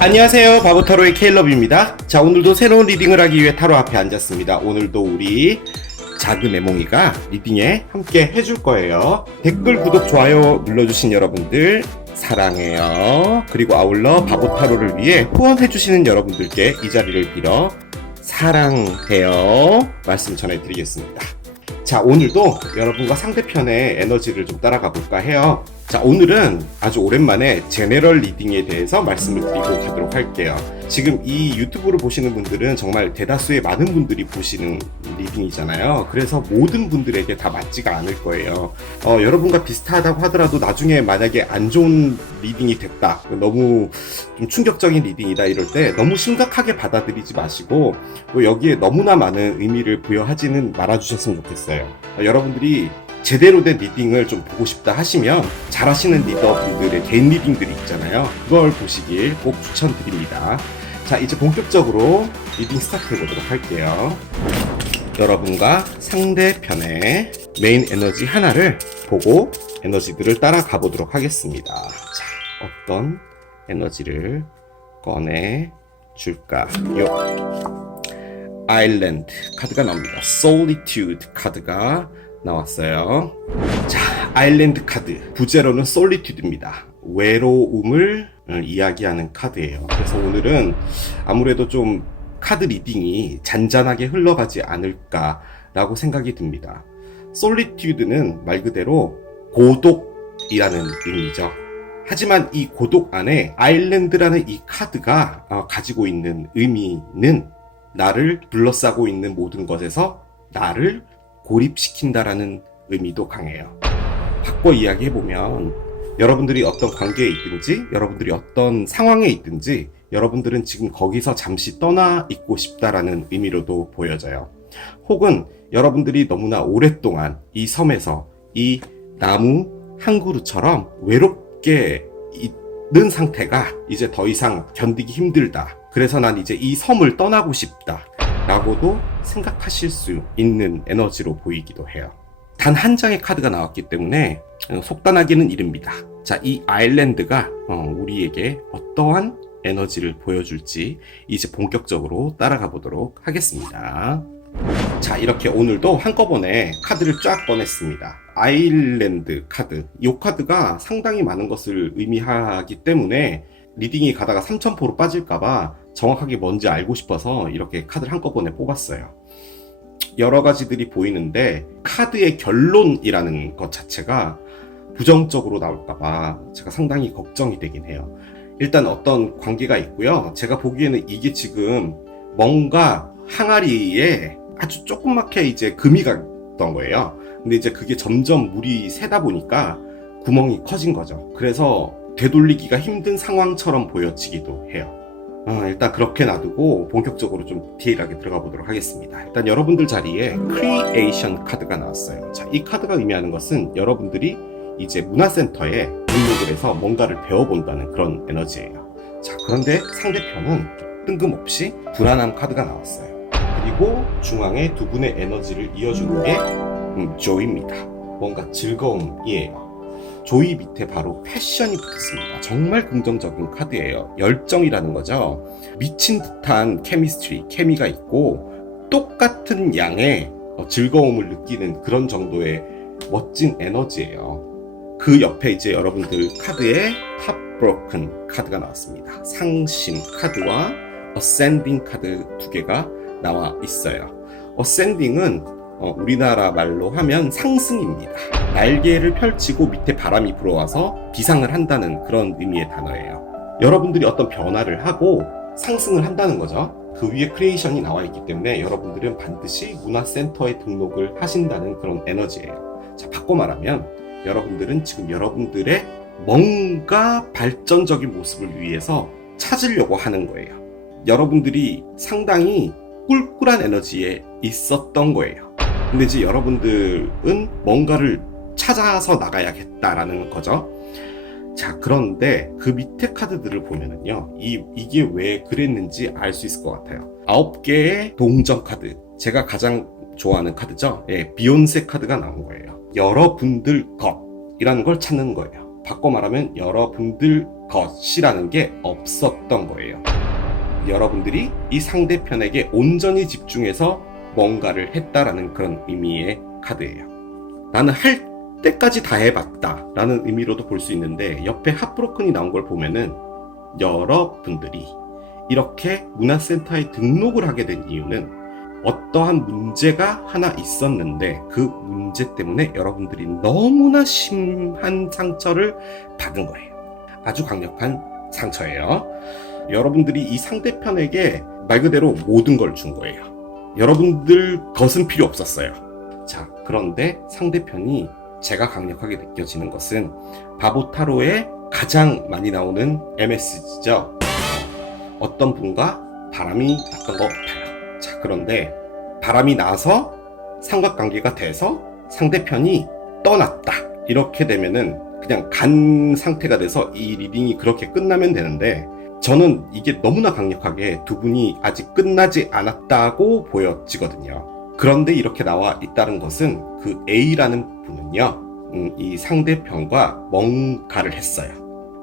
안녕하세요, 바보타로의 케일럽입니다. 자, 오늘도 새로운 리딩을 하기 위해 타로 앞에 앉았습니다. 오늘도 우리 작은 애몽이가 리딩에 함께 해줄 거예요. 댓글, 구독, 좋아요 눌러주신 여러분들 사랑해요. 그리고 아울러 바보타로를 위해 후원해주시는 여러분들께 이 자리를 빌어 사랑해요 말씀 전해드리겠습니다. 자, 오늘도 여러분과 상대편의 에너지를 좀 따라가 볼까 해요. 자, 오늘은 아주 오랜만에 제너럴 리딩에 대해서 말씀을 드리고 가도록 할게요. 지금 이 유튜브를 보시는 분들은 정말 대다수의 많은 분들이 보시는 리딩이잖아요. 그래서 모든 분들에게 다 맞지가 않을 거예요. 여러분과 비슷하다고 하더라도 나중에 만약에 안 좋은 리딩이 됐다, 너무 좀 충격적인 리딩이다 이럴 때 너무 심각하게 받아들이지 마시고 또 여기에 너무나 많은 의미를 부여하지는 말아주셨으면 좋겠어요. 여러분들이 제대로 된 리딩을 좀 보고 싶다 하시면 잘하시는 리더분들의 개인 리딩들이 있잖아요. 그걸 보시길 꼭 추천드립니다. 자, 이제 본격적으로 리딩 스타트 해보도록 할게요. 여러분과 상대편의 메인 에너지 하나를 보고 에너지들을 따라가 보도록 하겠습니다. 자, 어떤 에너지를 꺼내 줄까요? 아일랜드 카드가 나옵니다. 솔리튜드 카드가 나왔어요. 자, 아일랜드 카드 부제로는 솔리튜드입니다. 외로움을 이야기하는 카드예요. 그래서 오늘은 아무래도 좀 카드 리딩이 잔잔하게 흘러가지 않을까라고 생각이 듭니다. 솔리튜드는 말 그대로 고독이라는 의미죠. 하지만 이 고독 안에 아일랜드라는 이 카드가 가지고 있는 의미는 나를 둘러싸고 있는 모든 것에서 나를 고립시킨다라는 의미도 강해요. 바꿔 이야기해보면 여러분들이 어떤 관계에 있든지 여러분들이 어떤 상황에 있든지 여러분들은 지금 거기서 잠시 떠나 있고 싶다라는 의미로도 보여져요. 혹은 여러분들이 너무나 오랫동안 이 섬에서 이 나무 한 그루처럼 외롭게 있는 상태가 이제 더 이상 견디기 힘들다. 그래서 난 이제 이 섬을 떠나고 싶다 라고도 생각하실 수 있는 에너지로 보이기도 해요. 단 한 장의 카드가 나왔기 때문에 속단하기는 이릅니다. 자, 이 아일랜드가 우리에게 어떠한 에너지를 보여줄지 이제 본격적으로 따라가 보도록 하겠습니다. 자, 이렇게 오늘도 한꺼번에 카드를 쫙 꺼냈습니다. 아일랜드 카드, 이 카드가 상당히 많은 것을 의미하기 때문에 리딩이 가다가 3000포로 빠질까봐 정확하게 뭔지 알고 싶어서 이렇게 카드를 한꺼번에 뽑았어요. 여러 가지들이 보이는데 카드의 결론이라는 것 자체가 부정적으로 나올까봐 제가 상당히 걱정이 되긴 해요. 일단 어떤 관계가 있고요. 제가 보기에는 이게 지금 뭔가 항아리에 아주 조그맣게 이제 금이 갔던 거예요. 근데 이제 그게 점점 물이 새다 보니까 구멍이 커진 거죠. 그래서 되돌리기가 힘든 상황처럼 보여지기도 해요. 일단 그렇게 놔두고 본격적으로 좀 디테일하게 들어가 보도록 하겠습니다. 일단 여러분들 자리에 크리에이션 카드가 나왔어요. 자, 이 카드가 의미하는 것은 여러분들이 이제 문화센터에 등록을 해서 뭔가를 배워본다는 그런 에너지예요. 자, 그런데 상대편은 뜬금없이 불안한 카드가 나왔어요. 그리고 중앙에 두 분의 에너지를 이어주는 게 조이입니다. 뭔가 즐거움이에요. 조이 밑에 바로 패션이 붙었습니다. 정말 긍정적인 카드예요. 열정이라는 거죠. 미친 듯한 케미가 있고 똑같은 양의 즐거움을 느끼는 그런 정도의 멋진 에너지예요. 그 옆에 이제 여러분들 카드에 Heartbroken 카드가 나왔습니다. 상심 카드와 Ascending 카드 두 개가 나와 있어요. Ascending은 우리나라 말로 하면 상승입니다. 날개를 펼치고 밑에 바람이 불어와서 비상을 한다는 그런 의미의 단어예요. 여러분들이 어떤 변화를 하고 상승을 한다는 거죠. 그 위에 크리에이션이 나와 있기 때문에 여러분들은 반드시 문화센터에 등록을 하신다는 그런 에너지예요. 자, 바꿔 말하면 여러분들은 지금 여러분들의 뭔가 발전적인 모습을 위해서 찾으려고 하는 거예요. 여러분들이 상당히 꿀꿀한 에너지에 있었던 거예요. 근데 이제 여러분들은 뭔가를 찾아서 나가야겠다라는 거죠. 자, 그런데 그 밑에 카드들을 보면은요, 이게 왜 그랬는지 알 수 있을 것 같아요. 9개의 동전 카드, 제가 가장 좋아하는 카드죠. 예, 비욘세 카드가 나온 거예요. 여러분들 것이라는 걸 찾는 거예요. 바꿔 말하면 여러분들 것이라는 게 없었던 거예요. 여러분들이 이 상대편에게 온전히 집중해서 뭔가를 했다라는 그런 의미의 카드예요. 나는 할 때까지 다 해봤다 라는 의미로도 볼 수 있는데, 옆에 핫브로큰이 나온 걸 보면은 여러분들이 이렇게 문화센터에 등록을 하게 된 이유는 어떠한 문제가 하나 있었는데 그 문제 때문에 여러분들이 너무나 심한 상처를 받은 거예요. 아주 강력한 상처예요. 여러분들이 이 상대편에게 말 그대로 모든 걸 준 거예요. 여러분들 것은 필요 없었어요. 자, 그런데 상대편이 제가 강력하게 느껴지는 것은 바보 타로에 가장 많이 나오는 MSG죠. 어떤 분과 바람이 났던 것 같아요. 자, 그런데 바람이 나서 삼각관계가 돼서 상대편이 떠났다. 이렇게 되면은 그냥 간 상태가 돼서 이 리딩이 그렇게 끝나면 되는데, 저는 이게 너무나 강력하게 두 분이 아직 끝나지 않았다고 보여지거든요. 그런데 이렇게 나와 있다는 것은 그 A라는 분은요, 이 상대편과 뭔가를 했어요.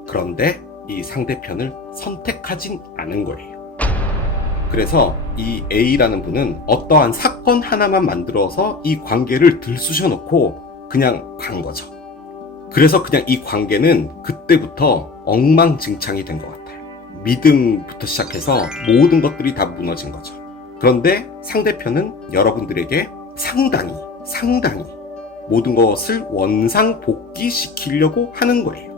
그런데 이 상대편을 선택하진 않은 거예요. 그래서 이 A라는 분은 어떠한 사건 하나만 만들어서 이 관계를 들쑤셔놓고 그냥 간 거죠. 그래서 그냥 이 관계는 그때부터 엉망진창이 된 것 같아요. 믿음부터 시작해서 모든 것들이 다 무너진 거죠. 그런데 상대편은 여러분들에게 상당히 모든 것을 원상복귀시키려고 하는 거예요.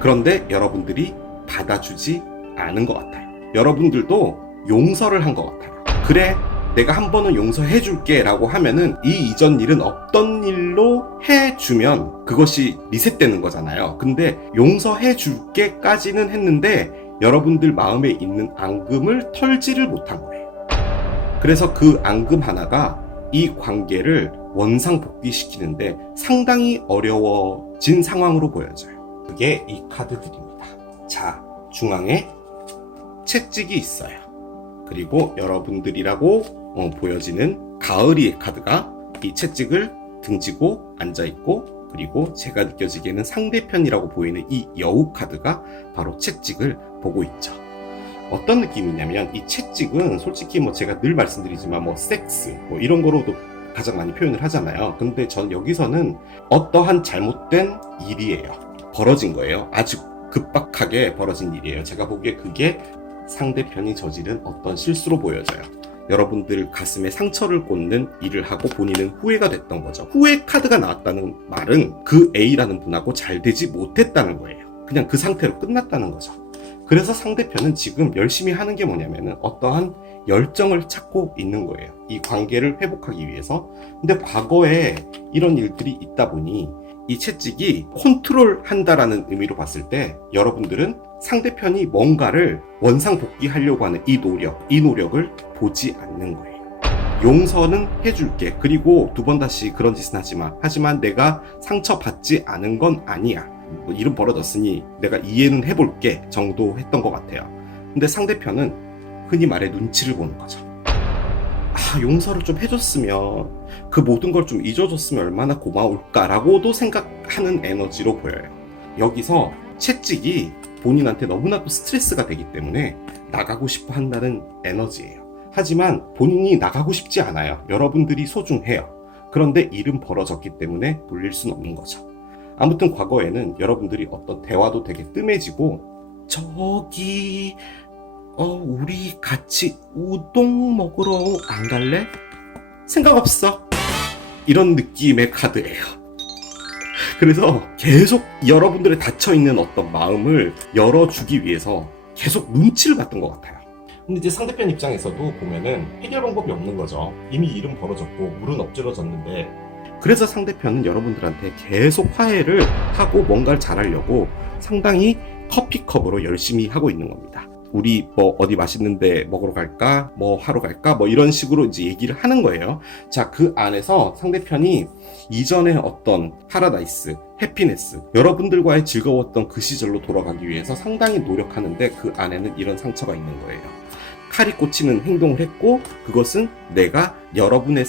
그런데 여러분들이 받아주지 않은 것 같아요. 여러분들도 용서를 한 것 같아요. 그래, 내가 한 번은 용서해줄게 라고 하면은 이 이전 일은 없던 일로 해주면 그것이 리셋되는 거잖아요. 근데 용서해줄게 까지는 했는데 여러분들 마음에 있는 앙금을 털지를 못한 거예요. 그래서 그 앙금 하나가 이 관계를 원상복귀시키는데 상당히 어려워진 상황으로 보여져요. 그게 이 카드들입니다. 자, 중앙에 채찍이 있어요. 그리고 여러분들이라고 보여지는 가을이의 카드가 이 채찍을 등지고 앉아있고, 그리고 제가 느껴지기에는 상대편이라고 보이는 이 여우 카드가 바로 채찍을 보고 있죠. 어떤 느낌이냐면, 이 채찍은 솔직히 제가 늘 말씀드리지만 섹스 이런 거로도 가장 많이 표현을 하잖아요. 근데 전 여기서는 어떠한 잘못된 일이에요. 벌어진 거예요. 아주 급박하게 벌어진 일이에요. 제가 보기에 그게 상대편이 저지른 어떤 실수로 보여져요. 여러분들 가슴에 상처를 꽂는 일을 하고 본인은 후회가 됐던 거죠. 후회 카드가 나왔다는 말은 그 A라는 분하고 잘 되지 못했다는 거예요. 그냥 그 상태로 끝났다는 거죠. 그래서 상대편은 지금 열심히 하는 게 뭐냐면은 어떠한 열정을 찾고 있는 거예요. 이 관계를 회복하기 위해서. 근데 과거에 이런 일들이 있다 보니 이 채찍이 컨트롤 한다라는 의미로 봤을 때 여러분들은 상대편이 뭔가를 원상복귀하려고 하는 이 노력을 보지 않는 거예요. 용서는 해줄게. 그리고 두 번 다시 그런 짓은 하지 마. 하지만 내가 상처받지 않은 건 아니야. 일은 벌어졌으니 내가 이해는 해볼게 정도 했던 것 같아요. 근데 상대편은 흔히 말해 눈치를 보는 거죠. 용서를 좀 해줬으면, 그 모든 걸 좀 잊어줬으면 얼마나 고마울까라고도 생각하는 에너지로 보여요. 여기서 채찍이 본인한테 너무나도 스트레스가 되기 때문에 나가고 싶어 한다는 에너지예요. 하지만 본인이 나가고 싶지 않아요. 여러분들이 소중해요. 그런데 일은 벌어졌기 때문에 돌릴 수는 없는 거죠. 아무튼 과거에는 여러분들이 어떤 대화도 되게 뜸해지고, 저기 우리 같이 우동 먹으러 안 갈래? 생각 없어. 이런 느낌의 카드예요. 그래서 계속 여러분들의 닫혀있는 어떤 마음을 열어주기 위해서 계속 눈치를 봤던 것 같아요. 근데 이제 상대편 입장에서도 보면은 해결 방법이 없는 거죠. 이미 일은 벌어졌고 물은 엎질러졌는데, 그래서 상대편은 여러분들한테 계속 화해를 하고 뭔가를 잘하려고 상당히 커피컵으로 열심히 하고 있는 겁니다. 우리 어디 맛있는데 먹으러 갈까? 하러 갈까? 이런 식으로 이제 얘기를 하는 거예요. 자, 그 안에서 상대편이 이전에 어떤 파라다이스, 해피네스, 여러분들과의 즐거웠던 그 시절로 돌아가기 위해서 상당히 노력하는데 그 안에는 이런 상처가 있는 거예요. 칼이 꽂히는 행동을 했고, 그것은 내가 여러분의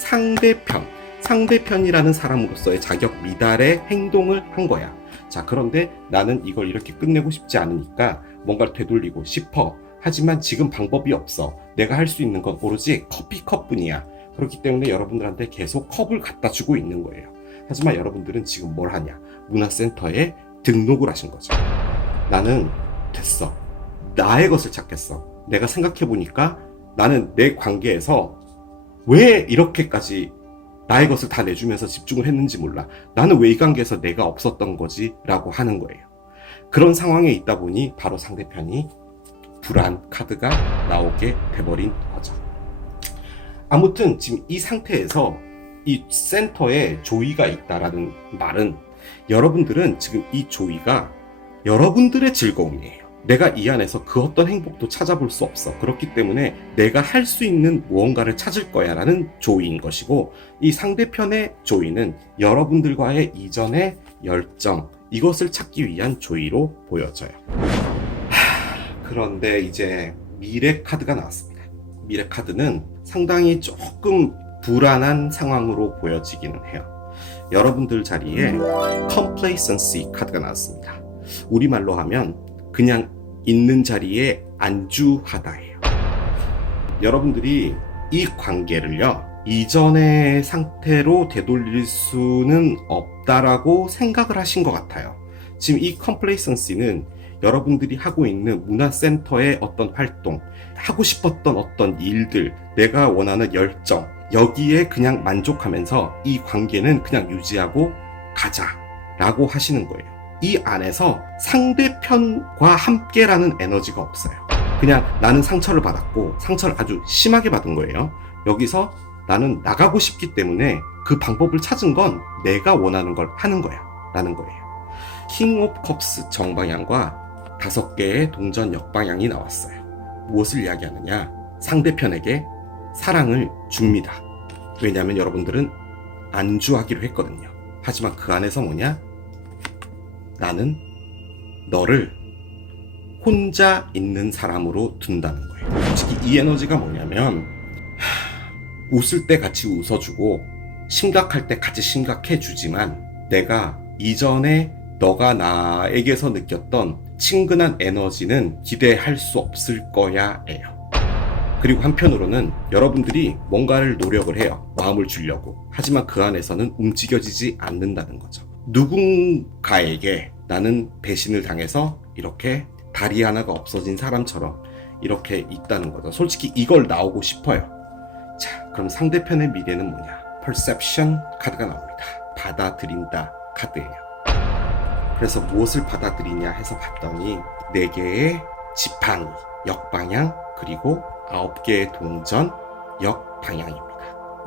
상대편이라는 사람으로서의 자격 미달의 행동을 한 거야. 자, 그런데 나는 이걸 이렇게 끝내고 싶지 않으니까 뭔가를 되돌리고 싶어. 하지만 지금 방법이 없어. 내가 할 수 있는 건 오로지 커피컵뿐이야. 그렇기 때문에 여러분들한테 계속 컵을 갖다 주고 있는 거예요. 하지만 여러분들은 지금 뭘 하냐? 문화센터에 등록을 하신 거죠. 나는 됐어. 나의 것을 찾겠어. 내가 생각해보니까 나는 내 관계에서 왜 이렇게까지 나의 것을 다 내주면서 집중을 했는지 몰라. 나는 왜 이 관계에서 내가 없었던 거지? 라고 하는 거예요. 그런 상황에 있다 보니 바로 상대편이 불안 카드가 나오게 돼버린 거죠. 아무튼 지금 이 상태에서 이 센터에 조이가 있다라는 말은 여러분들은 지금 이 조이가 여러분들의 즐거움이에요. 내가 이 안에서 그 어떤 행복도 찾아볼 수 없어. 그렇기 때문에 내가 할 수 있는 무언가를 찾을 거야 라는 조이인 것이고, 이 상대편의 조이는 여러분들과의 이전의 열정, 이것을 찾기 위한 조이로 보여져요. 그런데 이제 미래 카드가 나왔습니다. 미래 카드는 상당히 조금 불안한 상황으로 보여지기는 해요. 여러분들 자리에 complacency 카드가 나왔습니다. 우리말로 하면 그냥 있는 자리에 안주하다예요. 여러분들이 이 관계를요, 이전의 상태로 되돌릴 수는 없다라고 생각을 하신 것 같아요. 지금 이 complacency는 여러분들이 하고 있는 문화센터의 어떤 활동, 하고 싶었던 어떤 일들, 내가 원하는 열정, 여기에 그냥 만족하면서 이 관계는 그냥 유지하고 가자라고 하시는 거예요. 이 안에서 상대편과 함께라는 에너지가 없어요. 그냥 나는 상처를 받았고 상처를 아주 심하게 받은 거예요. 여기서 나는 나가고 싶기 때문에 그 방법을 찾은 건 내가 원하는 걸 하는 거야 라는 거예요. 킹 오브 컵스 정방향과 5개의 동전 역방향이 나왔어요. 무엇을 이야기하느냐? 상대편에게 사랑을 줍니다. 왜냐하면 여러분들은 안주하기로 했거든요. 하지만 그 안에서 뭐냐? 나는 너를 혼자 있는 사람으로 둔다는 거예요. 솔직히 이 에너지가 뭐냐면, 웃을 때 같이 웃어주고 심각할 때 같이 심각해주지만 내가 이전에 너가 나에게서 느꼈던 친근한 에너지는 기대할 수 없을 거야 예요. 그리고 한편으로는 여러분들이 뭔가를 노력을 해요. 마음을 주려고. 하지만 그 안에서는 움직여지지 않는다는 거죠. 누군가에게 나는 배신을 당해서 이렇게 다리 하나가 없어진 사람처럼 이렇게 있다는 거죠. 솔직히 이걸 나오고 싶어요. 자, 그럼 상대편의 미래는 뭐냐? Perception 카드가 나옵니다. 받아들인다 카드예요. 그래서 무엇을 받아들이냐 해서 봤더니 4개의 지팡이, 역방향, 그리고 9개의 동전, 역방향입니다.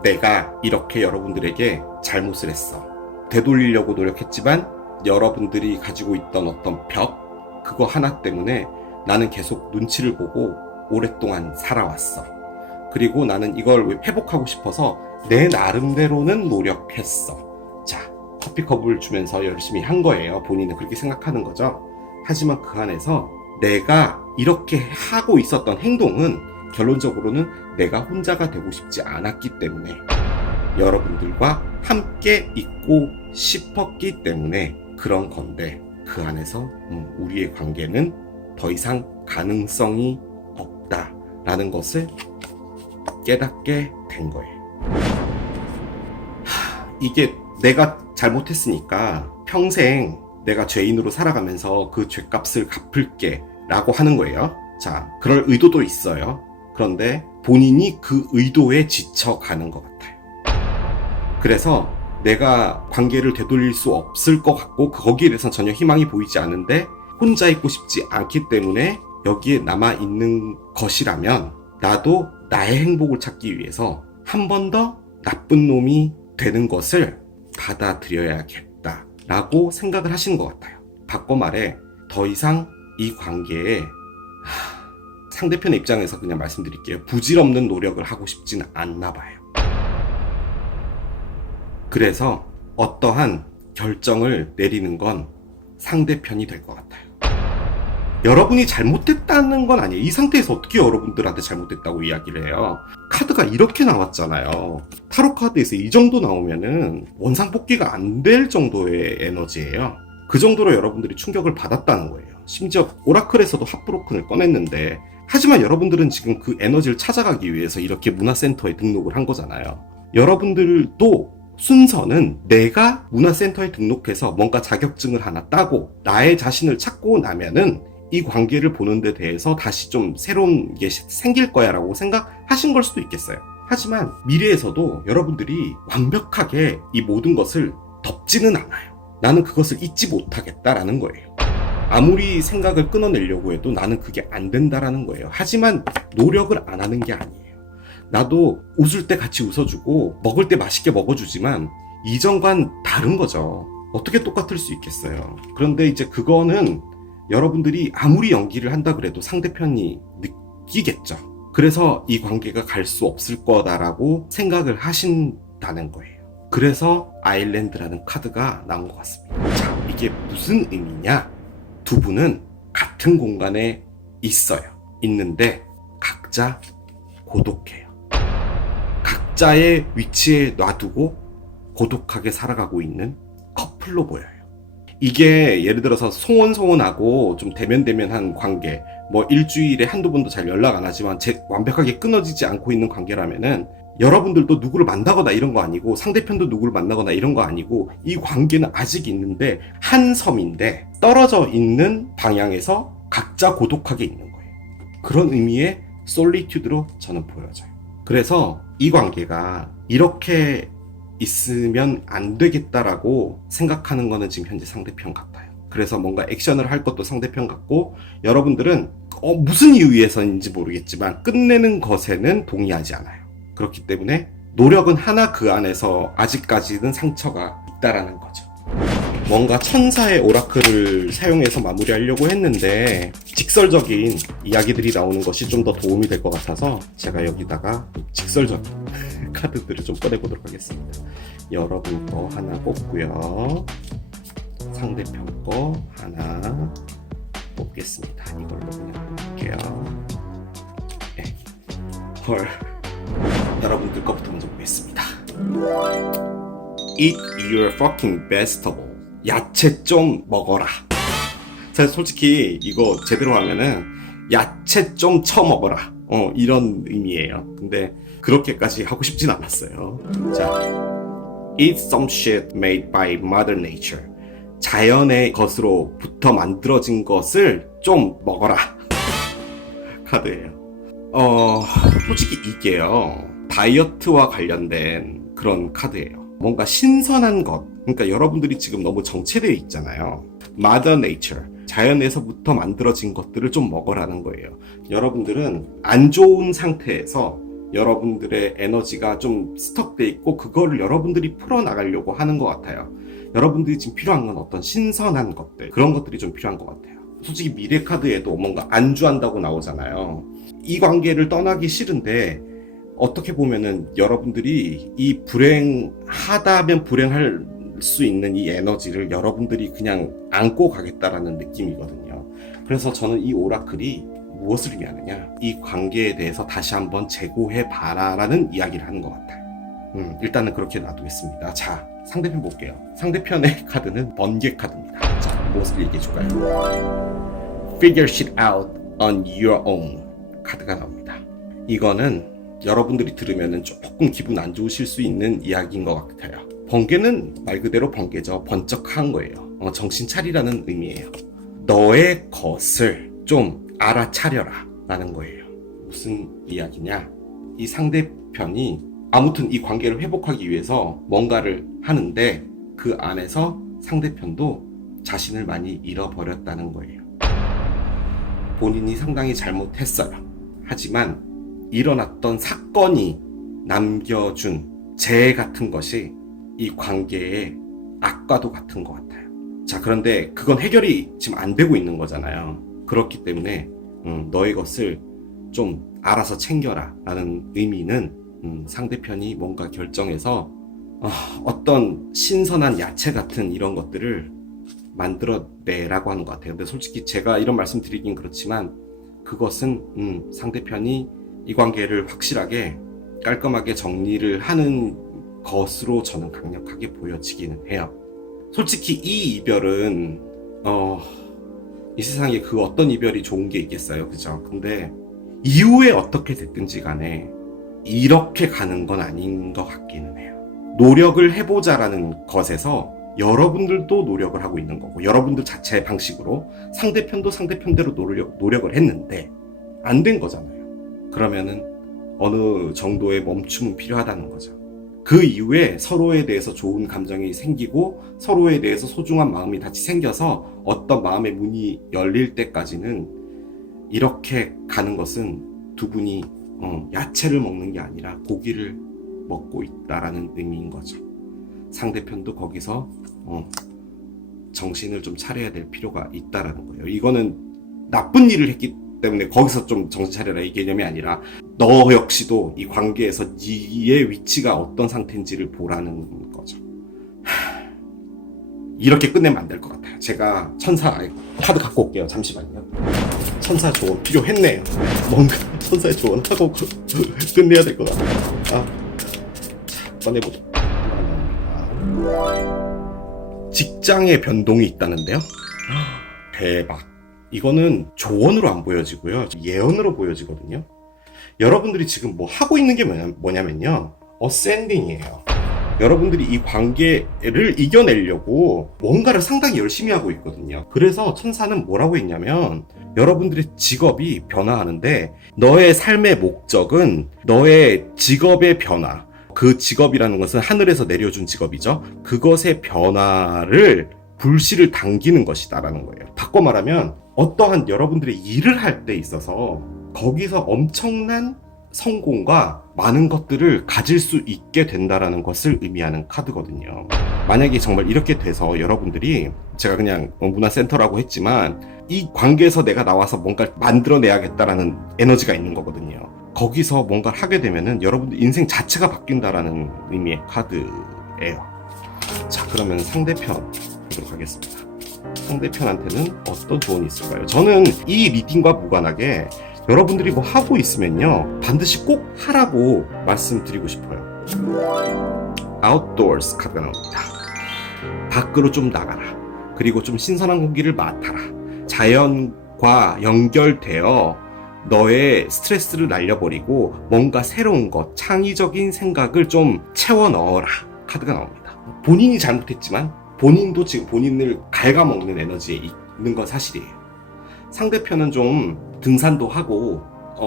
내가 이렇게 여러분들에게 잘못을 했어. 되돌리려고 노력했지만 여러분들이 가지고 있던 어떤 벽, 그거 하나 때문에 나는 계속 눈치를 보고 오랫동안 살아왔어. 그리고 나는 이걸 회복하고 싶어서 내 나름대로는 노력했어. 자, 커피컵을 주면서 열심히 한 거예요. 본인은 그렇게 생각하는 거죠. 하지만 그 안에서 내가 이렇게 하고 있었던 행동은 결론적으로는 내가 혼자가 되고 싶지 않았기 때문에, 여러분들과 함께 있고 싶었기 때문에 그런 건데, 그 안에서 우리의 관계는 더 이상 가능성이 없다라는 것을 깨닫게 된 거예요. 이게 내가 잘못했으니까 평생 내가 죄인으로 살아가면서 그 죄값을 갚을게 라고 하는 거예요. 자, 그럴 의도도 있어요. 그런데 본인이 그 의도에 지쳐가는 것 같아요. 그래서 내가 관계를 되돌릴 수 없을 것 같고 거기에 대해서 전혀 희망이 보이지 않은데 혼자 있고 싶지 않기 때문에 여기에 남아있는 것이라면 나도 나의 행복을 찾기 위해서 한 번 더 나쁜 놈이 되는 것을 받아들여야겠다 라고 생각을 하시는 것 같아요. 바꿔 말해 더 이상 이 관계에 상대편의 입장에서 그냥 말씀드릴게요. 부질없는 노력을 하고 싶지는 않나 봐요. 그래서 어떠한 결정을 내리는 건 상대편이 될 것 같아요. 여러분이 잘못됐다는 건 아니에요. 이 상태에서 어떻게 여러분들한테 잘못됐다고 이야기를 해요? 카드가 이렇게 나왔잖아요. 타로 카드에서 이 정도 나오면은 원상복귀가 안 될 정도의 에너지예요. 그 정도로 여러분들이 충격을 받았다는 거예요. 심지어 오라클에서도 핫브로큰을 꺼냈는데, 하지만 여러분들은 지금 그 에너지를 찾아가기 위해서 이렇게 문화센터에 등록을 한 거잖아요. 여러분들도 순서는 내가 문화센터에 등록해서 뭔가 자격증을 하나 따고 나의 자신을 찾고 나면은 이 관계를 보는 데 대해서 다시 좀 새로운 게 생길 거야 라고 생각하신 걸 수도 있겠어요. 하지만 미래에서도 여러분들이 완벽하게 이 모든 것을 덮지는 않아요. 나는 그것을 잊지 못하겠다라는 거예요. 아무리 생각을 끊어내려고 해도 나는 그게 안 된다라는 거예요. 하지만 노력을 안 하는 게 아니에요. 나도 웃을 때 같이 웃어주고 먹을 때 맛있게 먹어주지만 이전과는 다른 거죠. 어떻게 똑같을 수 있겠어요. 그런데 이제 그거는 여러분들이 아무리 연기를 한다 그래도 상대편이 느끼겠죠. 그래서 이 관계가 갈 수 없을 거다라고 생각을 하신다는 거예요. 그래서 아일랜드라는 카드가 나온 것 같습니다. 자, 이게 무슨 의미냐? 두 분은 같은 공간에 있어요. 있는데 각자 고독해요. 각자의 위치에 놔두고 고독하게 살아가고 있는 커플로 보여요. 이게 예를 들어서 송원송원하고 좀 대면대면한 관계, 뭐 일주일에 한두 번도 잘 연락 안 하지만 완벽하게 끊어지지 않고 있는 관계라면은 여러분들도 누구를 만나거나 이런 거 아니고 상대편도 누구를 만나거나 이런 거 아니고 이 관계는 아직 있는데 한 섬인데 떨어져 있는 방향에서 각자 고독하게 있는 거예요. 그런 의미의 솔리튜드로 저는 보여져요. 그래서 이 관계가 이렇게 있으면 안 되겠다라고 생각하는 거는 지금 현재 상대편 같아요. 그래서 뭔가 액션을 할 것도 상대편 같고 여러분들은 무슨 이유에서인지 모르겠지만 끝내는 것에는 동의하지 않아요. 그렇기 때문에 노력은 하나 그 안에서 아직까지는 상처가 있다라는 거죠. 뭔가 천사의 오라클을 사용해서 마무리하려고 했는데 직설적인 이야기들이 나오는 것이 좀 더 도움이 될 것 같아서 제가 여기다가 직설적인 카드들을 좀 꺼내보도록 하겠습니다. 여러분 거 하나 뽑고요. 상대편 거 하나 뽑겠습니다. 이걸로 그냥 뽑을게요. 네. 헐. 여러분들 거부터 먼저 보겠습니다. Eat your fucking vegetable. 야채 좀 먹어라. 사실 솔직히 이거 제대로 하면은 야채 좀 처먹어라. 이런 의미예요. 근데 그렇게까지 하고 싶진 않았어요. 자, Eat some shit made by Mother Nature. 자연의 것으로부터 만들어진 것을 좀 먹어라. 카드예요. 솔직히 이게요, 다이어트와 관련된 그런 카드예요. 뭔가 신선한 것, 그러니까 여러분들이 지금 너무 정체되어 있잖아요. Mother Nature, 자연에서부터 만들어진 것들을 좀 먹으라는 거예요. 여러분들은 안 좋은 상태에서 여러분들의 에너지가 좀 스톡돼 있고 그거를 여러분들이 풀어나가려고 하는 것 같아요. 여러분들이 지금 필요한 건 어떤 신선한 것들, 그런 것들이 좀 필요한 것 같아요. 솔직히 미래 카드에도 뭔가 안주한다고 나오잖아요. 이 관계를 떠나기 싫은데 어떻게 보면은 여러분들이 이 불행하다면 불행할 수 있는 이 에너지를 여러분들이 그냥 안고 가겠다라는 느낌이거든요. 그래서 저는 이 오라클이 무엇을 의미하느냐, 이 관계에 대해서 다시 한번 재고해 봐라라는 이야기를 하는 것 같아요. 일단은 그렇게 놔두겠습니다. 자, 상대편 볼게요. 상대편의 카드는 번개 카드입니다. 자, 무엇을 얘기해 줄까요? Figure shit out on your own 카드가 나옵니다. 이거는 여러분들이 들으면 조금 기분 안 좋으실 수 있는 이야기인 것 같아요. 번개는 말 그대로 번개죠. 번쩍한 거예요. 정신 차리라는 의미예요. 너의 것을 좀 알아차려라 라는 거예요. 무슨 이야기냐, 이 상대편이 아무튼 이 관계를 회복하기 위해서 뭔가를 하는데 그 안에서 상대편도 자신을 많이 잃어버렸다는 거예요. 본인이 상당히 잘못했어요. 하지만 일어났던 사건이 남겨준 재해 같은 것이 이 관계의 악과도 같은 것 같아요. 자, 그런데 그건 해결이 지금 안 되고 있는 거잖아요. 그렇기 때문에 너의 것을 좀 알아서 챙겨라 라는 의미는 상대편이 뭔가 결정해서 어떤 신선한 야채 같은 이런 것들을 만들어내라고 하는 것 같아요. 근데 솔직히 제가 이런 말씀 드리긴 그렇지만 그것은 상대편이 이 관계를 확실하게 깔끔하게 정리를 하는 것으로 저는 강력하게 보여지기는 해요. 솔직히 이 이별은 이 세상에 그 어떤 이별이 좋은 게 있겠어요, 그죠? 근데 이후에 어떻게 됐든지 간에 이렇게 가는 건 아닌 것 같기는 해요. 노력을 해보자라는 것에서 여러분들도 노력을 하고 있는 거고, 여러분들 자체의 방식으로 상대편도 상대편대로 노력을 했는데 안 된 거잖아요. 그러면은 어느 정도의 멈춤은 필요하다는 거죠. 그 이후에 서로에 대해서 좋은 감정이 생기고 서로에 대해서 소중한 마음이 다시 생겨서 어떤 마음의 문이 열릴 때까지는 이렇게 가는 것은 두 분이 야채를 먹는 게 아니라 고기를 먹고 있다라는 의미인 거죠. 상대편도 거기서 정신을 좀 차려야 될 필요가 있다라는 거예요. 이거는 나쁜 일을 했기 때문에 거기서 좀 정신 차려라 이 개념이 아니라 너 역시도 이 관계에서 네의 위치가 어떤 상태인지를 보라는 거죠. 이렇게 끝내면 안 될 것 같아요. 제가 천사 카드 갖고 올게요. 잠시만요. 천사 조언 필요했네요. 뭔가 천사의 조언하고 끝내야 될 것 같아요. 자, 꺼내보자. 직장의 변동이 있다는데요? 대박. 이거는 조언으로 안 보여지고요. 예언으로 보여지거든요. 여러분들이 지금 뭐 하고 있는 게 뭐냐면요. 어센딩이에요. 여러분들이 이 관계를 이겨내려고 뭔가를 상당히 열심히 하고 있거든요. 그래서 천사는 뭐라고 했냐면 여러분들의 직업이 변화하는데 너의 삶의 목적은 너의 직업의 변화, 그 직업이라는 것은 하늘에서 내려준 직업이죠. 그것의 변화를 불씨를 당기는 것이다라는 거예요. 바꿔 말하면 어떠한 여러분들의 일을 할 때 있어서 거기서 엄청난 성공과 많은 것들을 가질 수 있게 된다라는 것을 의미하는 카드거든요. 만약에 정말 이렇게 돼서 여러분들이 제가 그냥 문화센터라고 했지만 이 관계에서 내가 나와서 뭔가를 만들어내야겠다라는 에너지가 있는 거거든요. 거기서 뭔가를 하게 되면은 여러분들 인생 자체가 바뀐다라는 의미의 카드예요. 자, 그러면 상대편 보도록 하겠습니다. 상대편한테는 어떤 조언이 있을까요? 저는 이 리딩과 무관하게 여러분들이 뭐 하고 있으면요 반드시 꼭 하라고 말씀드리고 싶어요. Outdoors 카드가 나옵니다. 밖으로 좀 나가라. 그리고 좀 신선한 공기를 맡아라. 자연과 연결되어 너의 스트레스를 날려버리고 뭔가 새로운 것, 창의적인 생각을 좀 채워 넣어라 카드가 나옵니다. 본인이 잘못했지만 본인도 지금 본인을 갉아먹는 에너지에 있는 건 사실이에요. 상대편은 좀 등산도 하고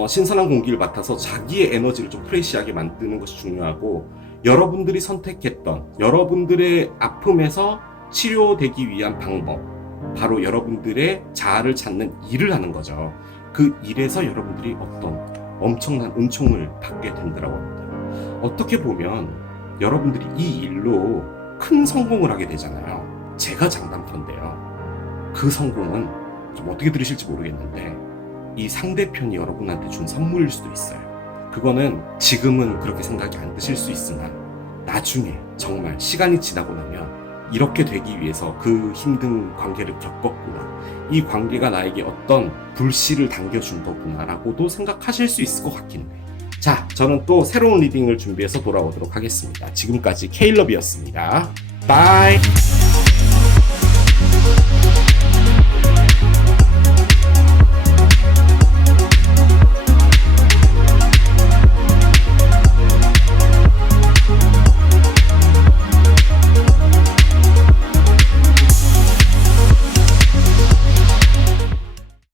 신선한 공기를 맡아서 자기의 에너지를 좀 프레시하게 만드는 것이 중요하고, 여러분들이 선택했던 여러분들의 아픔에서 치료되기 위한 방법, 바로 여러분들의 자아를 찾는 일을 하는 거죠. 그 일에서 여러분들이 어떤 엄청난 은총을 받게 된다고 합니다. 어떻게 보면 여러분들이 이 일로 큰 성공을 하게 되잖아요. 제가 장담컨대요. 그 성공은 좀 어떻게 들으실지 모르겠는데 이 상대편이 여러분한테 준 선물일 수도 있어요. 그거는 지금은 그렇게 생각이 안 드실 수 있으나 나중에 정말 시간이 지나고 나면 이렇게 되기 위해서 그 힘든 관계를 겪었구나, 이 관계가 나에게 어떤 불씨를 당겨준 거구나 라고도 생각하실 수 있을 것 같긴 해요. 자, 저는 또 새로운 리딩을 준비해서 돌아오도록 하겠습니다. 지금까지 케일럽이었습니다. 바이.